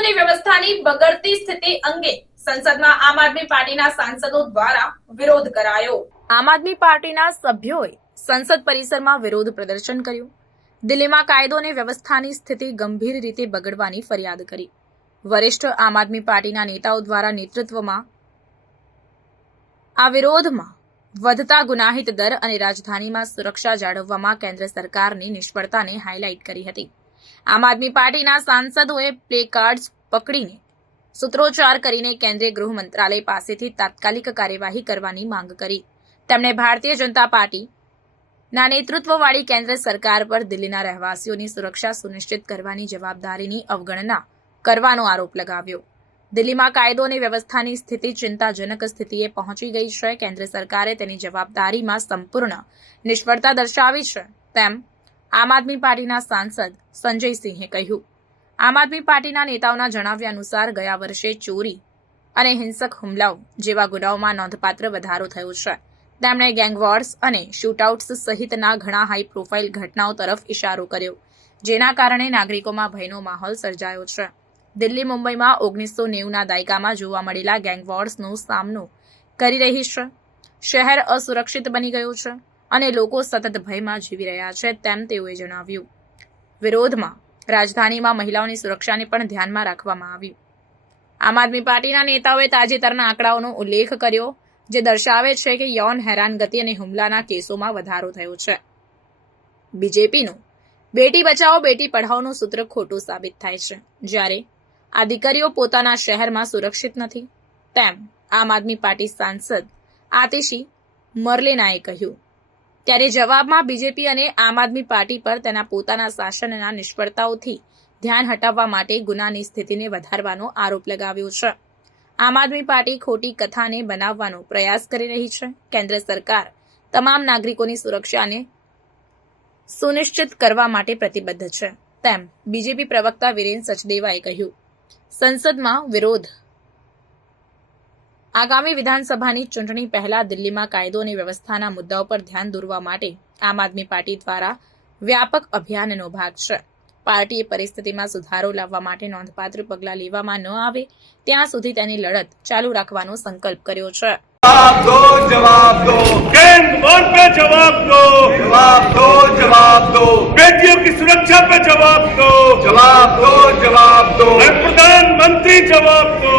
કાયદો વ્યવસ્થાની બગડતી સ્થિતિ અંગે સંસદમાં આમ આદમી પાર્ટીના સાંસદો દ્વારા વિરોધ કરાયો. આમ આદમી પાર્ટીના સભ્યોએ સંસદ પરિસરમાં વિરોધ પ્રદર્શન કર્યું. દિલ્હીમાં કાયદો અને વ્યવસ્થાની સ્થિતિ ગંભીર રીતે બગડવાની ફરિયાદ કરી. વરિષ્ઠ આમ આદમી પાર્ટીના નેતાઓ દ્વારા નેતૃત્વમાં આ વિરોધમાં વધતા ગુનાહિત દર અને રાજધાનીમાં સુરક્ષા જાળવવામાં કેન્દ્ર સરકારની નિષ્ફળતાને હાઇલાઇટ કરી હતી. આમ આદમી પાર્ટીના સાંસદોએ પ્લે કાર્ડ્સ પકડીને સૂત્રોચ્ચાર કરીને કેન્દ્રીય ગૃહ મંત્રાલય પાસેથી તાત્કાલિક કાર્યવાહી કરવાની માંગ કરી. તેમણે ભારતીય જનતા પાર્ટી નેતૃત્વવાળી કેન્દ્ર સરકાર પર દિલ્હીના રહેવાસીઓની સુરક્ષા સુનિશ્ચિત કરવાની જવાબદારીની અવગણના કરવાનો આરોપ લગાવ્યો. દિલ્હીમાં કાયદો અને વ્યવસ્થાની સ્થિતિ ચિંતાજનક સ્થિતિએ પહોંચી ગઈ છે. કેન્દ્ર સરકારે તેની જવાબદારીમાં સંપૂર્ણ નિષ્ફળતા દર્શાવી છે તેમ આમ આદમી પાર્ટીના સાંસદ સંજયસિંહે કહ્યું. આમ આદમી પાર્ટીના નેતાઓના જણાવ્યા અનુસાર ગયા વર્ષે ચોરી અને હિંસક હુમલાઓ જેવા ગુનાઓમાં નોંધપાત્ર વધારો થયો છે. તેમણે ગેંગવોર્સ અને શૂટઆઉટ્સ સહિતના ઘણા હાઈ પ્રોફાઇલ ઘટનાઓ તરફ ઇશારો કર્યો, જેના કારણે નાગરિકોમાં ભયનો માહોલ સર્જાયો છે. દિલ્હી મુંબઈમાં ઓગણીસો નેવુંના દાયકામાં જોવા મળેલા ગેંગવોર્સનો સામનો કરી રહી છે. શહેર અસુરક્ષિત બની ગયું છે. અને લોકો સતત ભયમાં જીવી રહ્યા છે તેમ તેઓએ જણાવ્યું. વિરોધમાં રાજધાનીમાં મહિલાઓની સુરક્ષાને પણ ધ્યાનમાં રાખવામાં આવ્યું. આમ આદમી પાર્ટીના નેતાઓએ તાજેતરના આંકડાઓનો ઉલ્લેખ કર્યો, જે દર્શાવે છે કે યૌન હેરાનગતિ અને હુમલાના કેસોમાં વધારો થયો છે. બીજેપીનું બેટી બચાવો, બેટી પઢાઓનું સૂત્ર ખોટું સાબિત થાય છે. જ્યારે આ દીકરીઓ પોતાના શહેરમાં સુરક્ષિત નથી, તેમ આમ આદમી પાર્ટી સાંસદ આતિશી મરલેનાએ કહ્યું. ત્યારે જવાબમાં બીજેપી અને આમ આદમી પાર્ટી પર તેના પોતાના શાસનના નિષ્ફળતાઓથી ધ્યાન હટાવવા માટે ગુનાની સ્થિતિને વધારવાનો આરોપ લગાવ્યો છે. આમ આદમી પાર્ટી ખોટી કથાને બનાવવાનો પ્રયાસ કરી રહી છે. કેન્દ્ર સરકાર તમામ નાગરિકોની સુરક્ષાને સુનિશ્ચિત કરવા માટે પ્રતિબદ્ધ છે. તેમ બીજેપી પ્રવક્તા વિરેન સચદેવાએ કહ્યું, સંસદમાં વિરોધ આગામી વિધાનસભાની ચૂંટણી પહેલા દિલ્હીમાં કાયદો અને વ્યવસ્થાના મુદ્દાઓ પર ધ્યાન દોરવા માટે આમ આદમી પાર્ટી દ્વારા વ્યાપક અભિયાનનો ભાગ છે પાર્ટીએ પરિસ્થિતિમાં સુધારો લાવવા માટે નોંધપાત્ર પગલાં લેવામાં ન આવે ત્યાં સુધી તેની લડત ચાલુ રાખવાનો સંકલ્પ કર્યો છે जवाब दो जवाब दो केंद्र वोट पे जवाब दो जवाब दो जवाब दो बेटियों की सुरक्षा पे जवाब दो जवाब दो जवाब दो प्रधानमंत्री जवाब दो